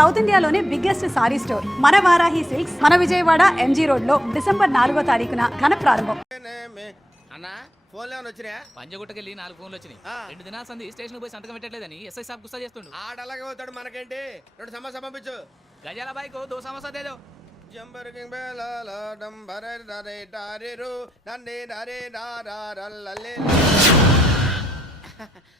South ఇండియాలోనే biggest sorry store. మన Varahi silks మన విజయవాడ ఎంజీ రోడ్లో డిసెంబర్ నాలుగో తారీఖున ఘన ప్రారంభం. అన్నా ఫోన్లో ఏమైనా వచ్చినాయా? పంజగుట్టకెళ్ళి నాలుగు ఫోన్లు వచ్చినాయి. ఆ. రెండు దినాల సంది స్టేషన్ పోయి సంతకం పెట్టలేదని ఎస్ఐ సాబ్ గుస్తా చేస్తుండు. ఆడలాగే పోతాడు మనకేంటి? రెండు సమస్య పంపించు. గజాల బైక్ దో సమస్య దేదో జంబరకింగ్ బేలాల డంబరే డరే డారెరు నన్నే డరే డారల్లలే ఆ,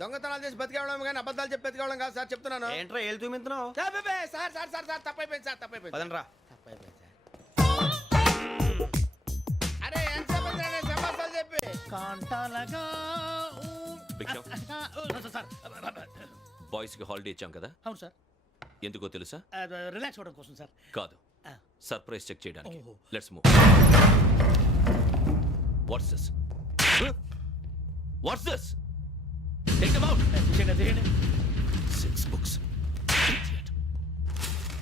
దొంగతనాలు చేసి బతికేవడం కానీ అబద్ధాలు చెప్పి బతికేవడం కాదు సార్ చెప్తున్నాను. ఏంట్రా ఏళ్ళు చూపించినావు sir, sir sir sir sir తప్పైపోయింది సార్ తప్పైపోయింది. పదండ్రా. తప్పైపోయింది సార్. అరే నేను సమాసాలు చెప్పి? కాంటాలగా భిక్షం. సార్ బాయ్స్కి హాలిడే ఇచ్చాం కదా? అవును సార్. ఎందుకో తెలుసా? రిలాక్స్ అవ్వడం కోసం సార్. కాదు. సర్ప్రైజ్ చెక్ చేయడానికి. ఓహో. Let's move. What's this what's this six books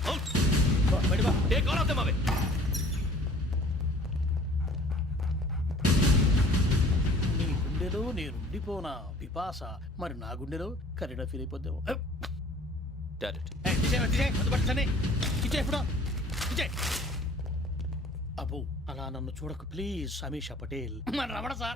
out బా, బయట బా. Take all of them away నీ గుండెలో నేనుండిపోనా పిపాస మరి నా గుండెలో కరీడా ఫీల్ అయిపోద్దాము డైరెక్ట్ అబ్బో అలా నన్ను చూడకు ప్లీజ్ సమీషా పటేల్. మన రమణ సార్.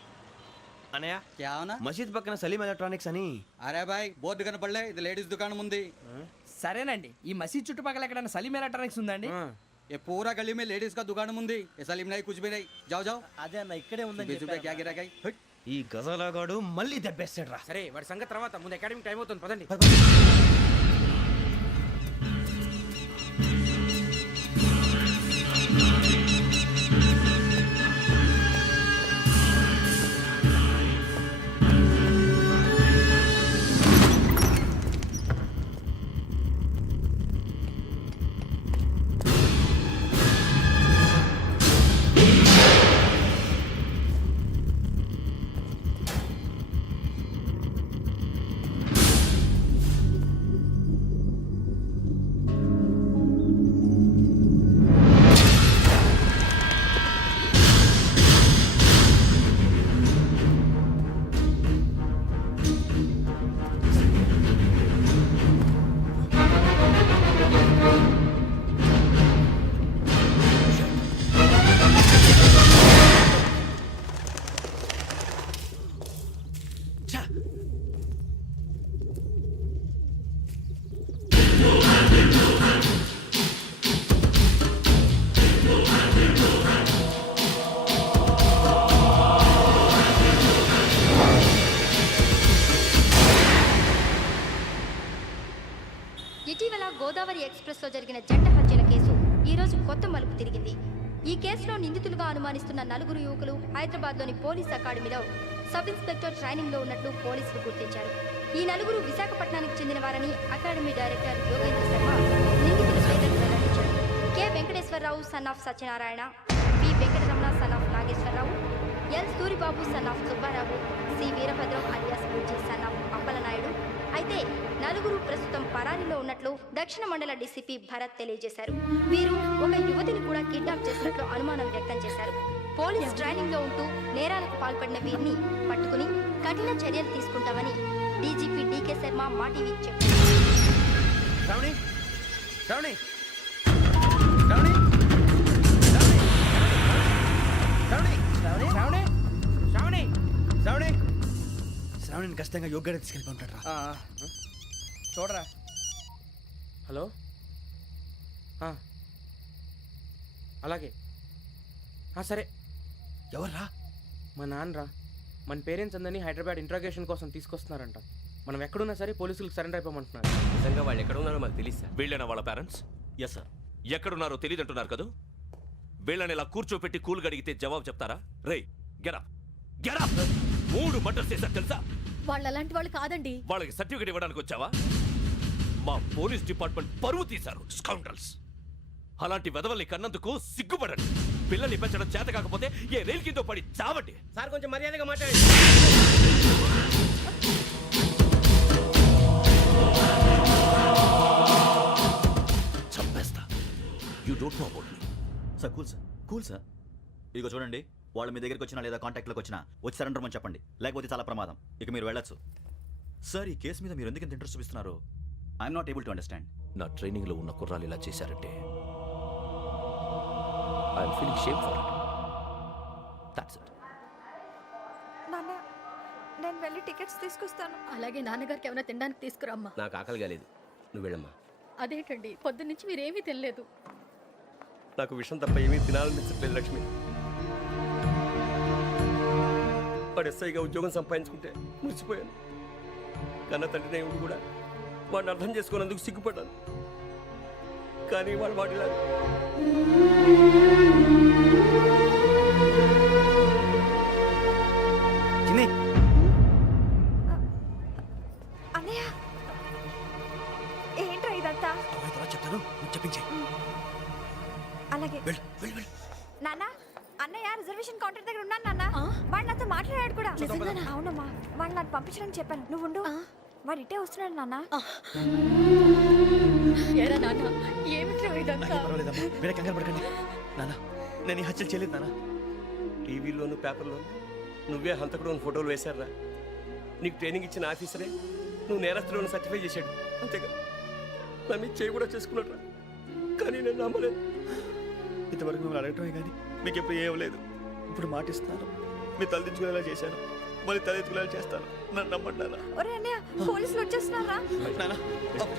అనయ్య क्या होना మసీద్ పక్కన సలీం ఎలక్ట్రానిక్స్ అని అరే బాయ్ బోర్డు కనపడలే ఇది లేడీస్ దుకాణం ఉంది సరేనండి ఈ మసీద్ చుట్టుపక్కల ఎక్కడైనా సలీం ఎలక్ట్రానిక్స్ ఉందండి ये पूरा गली में लेडीज का दुकान मुंदी ये सलीम नहीं कुछ भी नहीं जाओ जाओ అదే అన్న ఇక్కడే बीस रुपए क्या गिरा गई ఈ గజాలగాడు మళ్ళీ దెబ్బేస్తాడు రా సరే వాడి సంగతి తర్వాత ముందు అకాడమిక్ టైం అవుతుంది పదండి హైదరాబాద్లోని పోలీస్ అకాడమీలో సబ్ ఇన్స్పెక్టర్ ట్రైనింగ్లో ఉన్నట్లు పోలీసులు గుర్తించారు. ఈ నలుగురు విశాఖపట్నానికి చెందిన వారని అకాడమీ డైరెక్టర్ యోగేంద్ర శర్మ నిందితుల పేర్లను వెల్లడించారు. K. Venkateswara Rao son of Satyanarayana P. Venkataramana son of Nageswara Rao L. Suribabu son of Subba Rao C. Veerabhadram alias Bujji son of Appalanaidu. అయితే నలుగురు ప్రస్తుతం పరారీలో ఉన్నట్లు దక్షిణ మండల డీసీపీ భరత్ తెలియజేశారు. వీరు ఒక యువతిని కూడా కిడ్నాప్ చేసినట్లు అనుమానం వ్యక్తం చేశారు. పోలీస్ ట్రైనింగ్లో ఉంటూ నేరాలకు పాల్పడిన వీరిని పట్టుకుని కఠిన చర్యలు తీసుకుంటామని డీజీపీ డీకే శర్మ మా టీవీకి చెప్పారు. శ్రావణిని ఖచ్చితంగా యోగ్యత తీసుకెళ్ళి ఉంటాడు చూడరా. హలో? అలాగే. సరే. ఎవర్రా? మా నాన్నరా. మన పేరెంట్స్ అందరినీ హైదరాబాద్ ఇంట్రాగేషన్ కోసం తీసుకొస్తున్నారంట. మనం ఎక్కడున్నా సరే పోలీసులకు సరెండర్ అయిపోమంటున్నారు. నిజంగా వాళ్ళు ఎక్కడ ఉన్నారో మాకు తెలియదు సార్ వీళ్ళేనా వాళ్ళ పేరెంట్స్ ఎస్ సార్ ఎక్కడున్నారో తెలియదంటున్నారు కదా? వీళ్ళని ఇలా కూర్చోపెట్టి కూల్ అడిగితే జవాబు చెప్తారా? రేయ్ గెరా గెరా మూడు మర్డర్స్ చేశారు తెలుసా? వాళ్ళు అలాంటి వాళ్ళు కాదండి. వాళ్ళకి సర్టిఫికేట్ ఇవ్వడానికి వచ్చావా? మా పోలీస్ డిపార్ట్మెంట్ పరువు తీశారు స్కౌండ్రల్స్ అలాంటి వెధవల్ని కన్నందుకు సిగ్గుపడండి. పిల్లల్ని పెంచడం చేత కాకపోతే ఏ రైలు కింద పడి చావండి. సార్ కొంచెం మర్యాదగా మాట్లాడండి. చంపేస్తా. You don't know about me sir cool sir. Cool sir? ఇదిగో చూడండి వాళ్ళు మీ దగ్గరికి వచ్చినా లేదా కాంటాక్ట్లోకి వచ్చినా వచ్చి సరెండర్ అని చెప్పండి. లేకపోతే చాలా ప్రమాదం. ఇక మీరు వెళ్ళొచ్చు. సార్ ఈ కేసు మీద మీరు ఎందుకు ఇంత ఇంట్రెస్ట్ చూపిస్తున్నారు? I'm not able to understand నా ట్రైనింగ్లో ఉన్న కుర్రాలు ఇలా చేశారంటే I'm feeling shame for it that's it నాన్న నేను వెళ్ళి టికెట్స్ తీసుకొస్తాను. అలాగే నాన్నగారికి ఏమైనా తినడానికి తీసుకురమ్మా. నాకు ఆకలి కాలేదు. నువ్వు వెళ్ళమ్మా. అదేంటండి? పొద్దున్నుంచి మీరేమీ తినలేదు. నాకు విషయం తప్ప ఏమీ తినాలనిపించట్లేదు లక్ష్మి. వాడు ఎస్ఐగా ఉద్యోగం సంపాదించుకుంటే మురిసిపోయాను. కన్న తండ్రి నేను కూడా వాడిని అర్థం చేసుకున్నందుకు సిగ్గుపడ్డాను. కానీ వాడు చిన్ని. అన్నయ్య. ఏంట్రా ఇదంతా? చెప్తాను. నువ్వు చెప్పించే. అలాగే. వెళ్ళు వెళ్ళు వెళ్ళు. నాన్న అన్నయ్య రిజర్వేషన్ కౌంటర్ దగ్గర ఉన్నాను నాన్న. వాడు నాతో మాట్లాడాడు కూడా. అవునమ్మా వాడు నాకు పంపించడానికి చెప్పాను. నువ్వు ఉండు. వాడు ఇటే వస్తున్నాడు నాన్న. ఏరా నాన్న? ఏమిట్రా ఇదంతా? పర్వాలేదమ్మా. మీరే కంగారు పడకండి. నాన్న నేను ఈ హత్యలు చేయలేదు నాన్న. టీవీలోను పేపర్లోను నువ్వే హంతకుడు ఫోటోలు వేశారా నీకు ట్రైనింగ్ ఇచ్చిన ఆఫీసరే నువ్వు నేరస్తులను సర్టిఫై చేశాడు. అంతేగా. నా మీద చేయి కూడా చేసుకున్నాడు కానీ నేను నమ్మలేదు. ఇంతవరకు మిమ్మల్ని అడగటమే కానీ మీకు ఎప్పుడు ఏమలేదు ఇప్పుడు మాటిస్తాను మీ తలదించుకునేలా చేశాను. మళ్ళీ తలెత్తుకునేలా చేస్తాను. నన్ను నమ్మండి నాన్న ఒరే అన్నయ్య పోలీసులు వచ్చేస్తున్నారా? నాన్న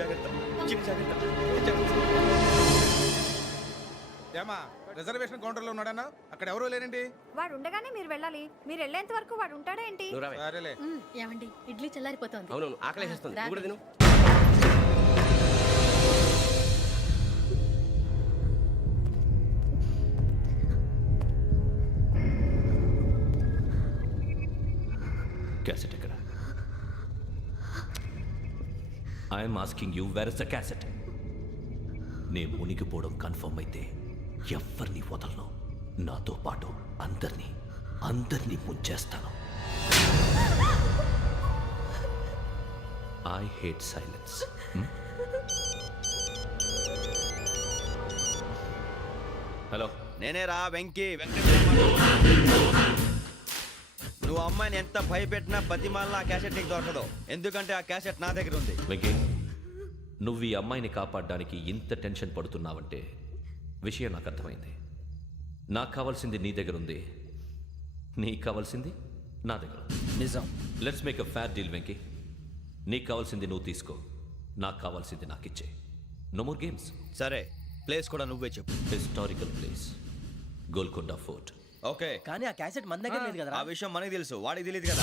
జాగ్రత్త చిన్న జాగ్రత్త. ఏమా రిజర్వేషన్ కౌంటర్లో ఉన్నాడన్నా? అక్కడ ఎవరూ లేనండి వాడు ఉండగానే మీరు వెళ్ళాలి. మీరు వెళ్ళేంత వరకు వాడు ఉంటాడా ఏంటి? నువ్వు రావే. సరేలే. ఏమండి ఇడ్లీ చల్లారిపోతోంది. అవునవును ఆకలి వేస్తుంది. రా. నువ్వు కూడా తిను. క్యాసెట్ ఎక్కడ? I'm asking you where is the cassette నే మునిగిపోవడం కన్ఫర్మ్ అయితే ఎవరిని వదలను. నాతో పాటు అందరినీ అందరినీ ముంచేస్తాను. ఐ హేట్ సైలెన్స్ హలో నేనే రా వెంకీ. నువ్వు అమ్మాయిని ఎంత భయపెట్టినా బతిమాలినా ఆ క్యాసెట్ నీకు దొరకదు. ఎందుకంటే ఆ క్యాసెట్ నా దగ్గర ఉంది. వెంకీ. నువ్వు ఈ అమ్మాయిని కాపాడడానికి ఇంత టెన్షన్ పడుతున్నావంటే విషయం నాకు అర్థమైంది. నాకు కావాల్సింది నీ దగ్గర ఉంది. నీకు కావాల్సింది నా దగ్గర ఉంది. నిజం. Let's make a fair deal Venky. నీకు కావాల్సింది నువ్వు తీసుకో. నాకు కావాల్సింది నాకు ఇచ్చే. నో మోర్ గేమ్స్ సరే ప్లేస్ కూడా నువ్వే చెప్పు. Historical place Golconda fort. Okay. కానీ ఆ క్యాసెట్ మన దగ్గర లేదు కదా ఆ విషయం మనకి తెలుసు వాడికి తెలియదు కదా.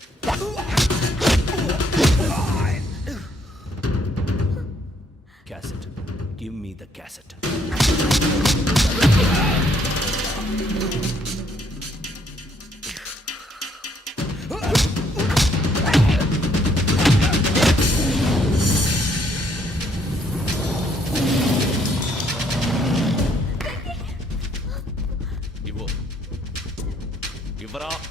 The cassette. ద ఇవ్వరా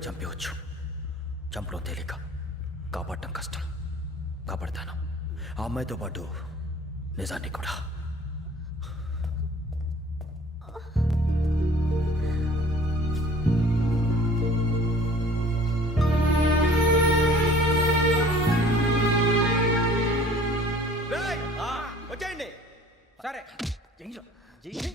ఇప్పుడే చంపేవచ్చు. చంపడం తేలిక. కాపాడటం కష్టం. కాపాడతాను. ఆ అమ్మాయితో పాటు నిజాన్ని కూడా. వచ్చేయండి. సరే. సార్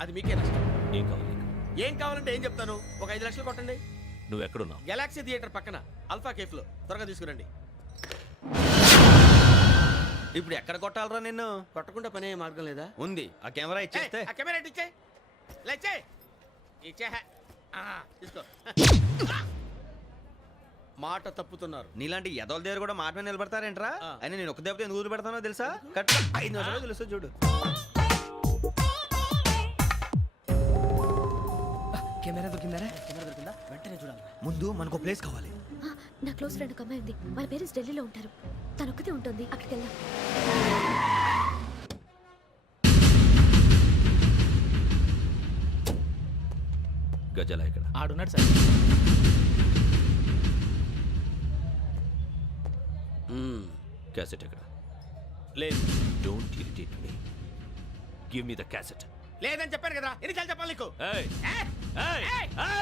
అది మీకే నష్టం. ఏం కావాలి? ఏం కావాలంటే ఏం చెప్తాను? ఒక ఐదు లక్షలు కొట్టండి. నువ్వు ఎక్కడున్నావు? గెలాక్సీ థియేటర్ పక్కన. అల్ఫా కేఫ్లో త్వరగా తీసుకురండి. ఇప్పుడు ఎక్కడ కొట్టాలరా నిన్ను? కొట్టకుండా పనే మార్గం లేదా? ఉంది. ఆ కెమెరా ఇచ్చేస్తే. ఆ కెమెరా ఇచ్చే. లేచే ఇచ్చే. ఆ, తీసుకో. మాట తప్పుతున్నారు. నీలాంటి ఎదల దగ్గర కూడా మాట మీద నిలబడతారేంట్రా? ఆ. అయినా నేను ఒక దెబ్బతో ఎందుకు పెడతానో తెలుసా? కట్ ఐదు నిమిషాలు తెలుసు చూడు. కెమెరా దొరికిందా కెమెరా దొరికిందా? వెంటనే చూడాలి. ముందు మనకు ప్లేస్ కావాలి. నా క్లోజ్ ఫ్రెండ్ ఒక అమ్మాయి ఉంది. వాళ్ళ పేరెంట్స్ ఢిల్లీలో ఉంటారు. తను ఒక్కతే ఉంటుంది. అక్కడికి వెళ్దాం. గజాల ఎక్కడ ఆడున్నాడు సార్. క్యాసెట్ ఎక్కడ? లేదు. Don't irritate me give me the cassette లేదని చెప్పాను కదా. ఎన్నిసార్లు చెప్పాలి నీకు? ఏయ్. ఏయ్, ఏయ్.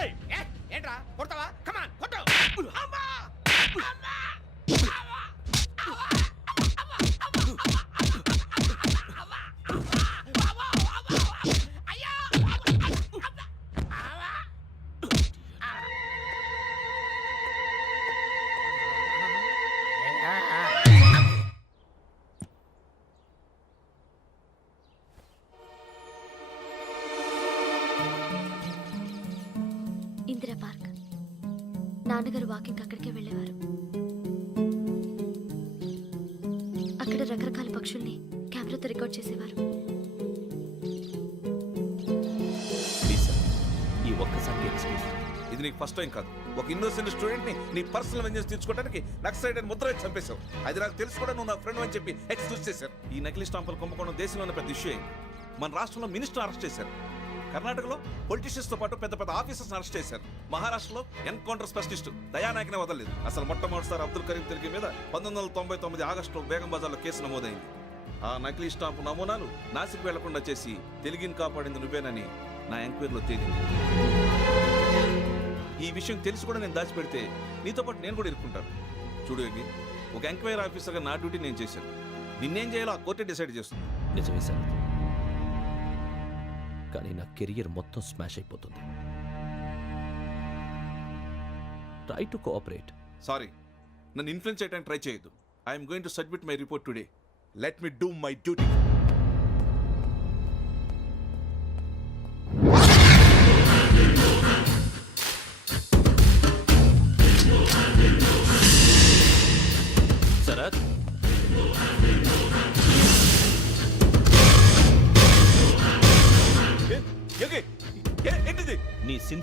ఇది కాదు. ఒక ఇన్నోసెంట్ స్టూడెంట్ని నీ పర్సనల్ వెంజెన్స్ తీర్చుకోవడానికి నక్సలైట్ అని ముద్ర చంపేశావు. అది నాకు తెలుసు కూడా నువ్వు నా ఫ్రెండ్ అని చెప్పి ఎక్స్క్యూజ్ చేశారు. ఈ నకిలీ స్టాంపులు కుంభకోణం దేశంలో ఉన్న పెద్ద ఇష్యూ మన రాష్ట్రంలో మినిస్టర్ అరెస్ట్ చేశారు. కర్ణాటకలో పొలిటీషియన్స్తో పాటు పెద్ద పెద్ద ఆఫీసర్స్ అరెస్ట్ చేశారు. మహారాష్ట్రలో ఎన్కౌంటర్ స్పెషలిస్ట్ దయానాయకనే వదలలేదు. అసలు మొట్టమొదటిసారి అబ్దుల్ కరీం తిరిగి మీద పంతొమ్మిది వందల తొంభై తొమ్మిది ఆగస్టులో బేగం బజార్లో కేసు నమోదైంది. ఆ నకిలీ స్టాంపు నమూనాలు నాసిక్ వెళ్ళకుండా చేసి తెలుగుని కాపాడింది నువ్వేనని నా ఎంక్వైరీలో తేలింది. ఈ విషయం తెలిసి కూడా నేను దాచిపెడితే నీతో పాటు నేను కూడా ఇరుక్కుంటాను. చూడు యోగి ఒక ఎంక్వైరీ ఆఫీసర్గా నా డ్యూటీ నేను చేశాను. నిన్నేం చేయాలో ఆ కోర్టే డిసైడ్ చేస్తుంది. నిజమే సార్. కానీ నా కెరియర్ మొత్తం స్మాష్ అయిపోతుంది. Try to cooperate. సారీ నన్ను ఇన్ఫ్లుయెన్స్ చేయడానికి ట్రై చేయొద్దు. I'm going to submit my report today. Let me do my duty.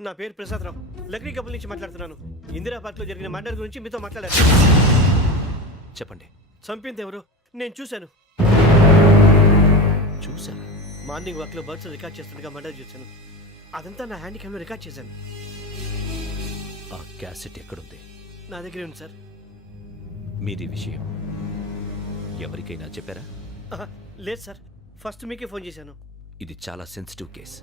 నా పేరు ప్రసాదరావు. లక్రీ కపుల్ నుంచి మాట్లాడుతున్నాను. ఇందిరా పార్క్లో జరిగిన మర్డర్ గురించి మీతో మాట్లాడారు చెప్పండి. చంపింది ఎవరు? నేను చూశాను. చూసారా మార్నింగ్ వాక్లో బర్డ్స్ రికార్డ్ చేస్తుండగా మర్డర్ చూశాను. అదంతా నా హ్యాండ్ క్యామ్లో రికార్డ్ చేశాను. ఆ క్యాసెట్ ఎక్కడుంది? నా దగ్గరే ఉంది సార్. మీది విషయం. ఎవరికైనా చెప్పారా? ఆహా, లేదు సార్. ఫస్ట్ మీకే ఫోన్ చేశాను. ఇది చాలా సెన్సిటివ్ కేస్.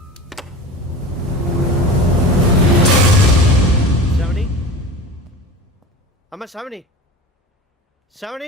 అమ్మ శ్రావణి శ్రావణి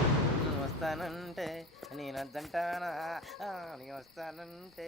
వస్తానంటే నేనంటానా వస్తానంటే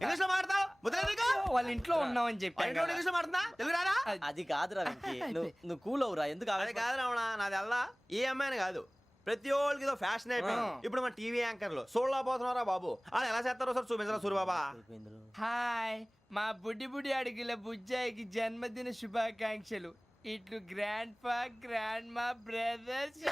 ఇంగ్లీష్లో మాట్లాడతావు? ముద్ర నీకు? వాళ్ళ ఇంట్లో ఉన్నామని చెప్పాను ఇంట్లో ఇంగ్లీష్లో మాట్లాడుతున్నా తెలుగు రాదా? అది కాదురా వెంకీ. నువ్వు నువ్వు కూల్ అవురా ఎందుకు అది కాదు రావణ నాది అల్లా. ఏ అమ్మాయిని కాదు. ప్రతి ఒక్కరికి ఇదో ఫ్యాషన్ అయిపోయింది. ఇప్పుడు మన టీవీ యాంకర్లు. సోళ్ళ పోతున్నారా బాబు. వాళ్ళు ఎలా చేస్తారో సార్ చూపించరా సూరిబాబా? హాయ్. మా బుడ్డి బుడి అడిగిల బుజ్జాయికి జన్మదిన శుభాకాంక్షలు. ఇట్లు గ్రాండ్ ఫా గ్రాండ్ మా బ్రదర్స్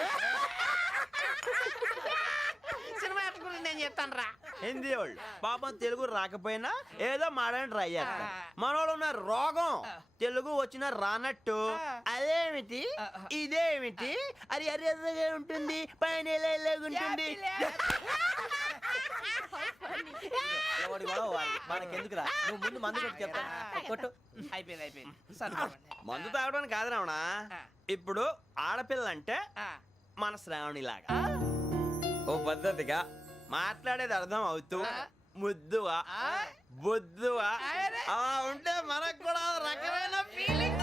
సినిమా గురించి నేను చెప్తాను రా హిందీ వాళ్ళు. పాపం తెలుగు రాకపోయినా ఏదో మాడని ట్రై చేస్తారు మనోళ్ళు ఉన్న రోగం తెలుగు వచ్చిన రానట్టు. అదేమిటి? ఇదేమిటి? అది అరిగా ఉంటుంది పైన ఇలా ఉంటుంది. ఎవడి గొడవ వాడిది. మనకెందుకురా నువ్వు ముందు మందు కొట్టి చెప్తాను కొట్టు. అయిపోయింది అయిపోయింది. సర్దుకోండి. మందు తాగడానికి కాదు రావణ ఇప్పుడు ఆడపిల్ల అంటే మన శ్రావణి లాగా ఓ పద్ధతిగా మాట్లాడేది అర్థం అవుతూ ముద్దువా బొద్దువా అలా ఉంటే మనకు కూడా రకమైన ఫీలింగ్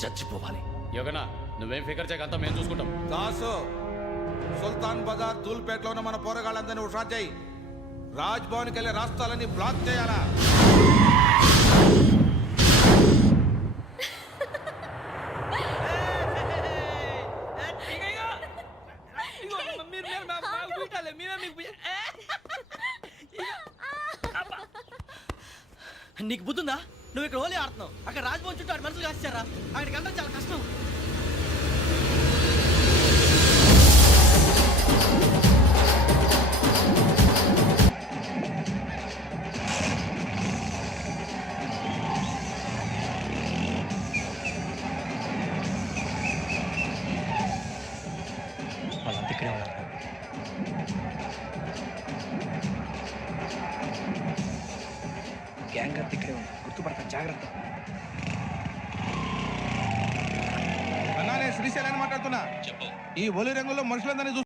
చచ్చిపోవాలి. యోగనా నువ్వేం ఫికర్ చేయకంతా మేము చూసుకుంటాం. దాసు సుల్తాన్ బజార్ దూల్పేటలో ఉన్న మన పోరగాళ్ళందరినీ హుషారు చేయి. రాజ్ భవన్కి వెళ్ళే రాష్ట్రాలన్నీ బ్లాక్ చేయాలా ఇగో, మీరు మీరు మా- మాకు బీటాలే, మేమే మీకు బీ- ఏ? నీకు బుద్ధుందా నువ్వు ఇక్కడ హోలీ ఆడుతున్నావు అక్కడ రాజ్భవన్ చుట్టూ ఆడు అక్కడికి వెళ్ళడం చాలా ఒలి రంగులో మనుషులందరినీ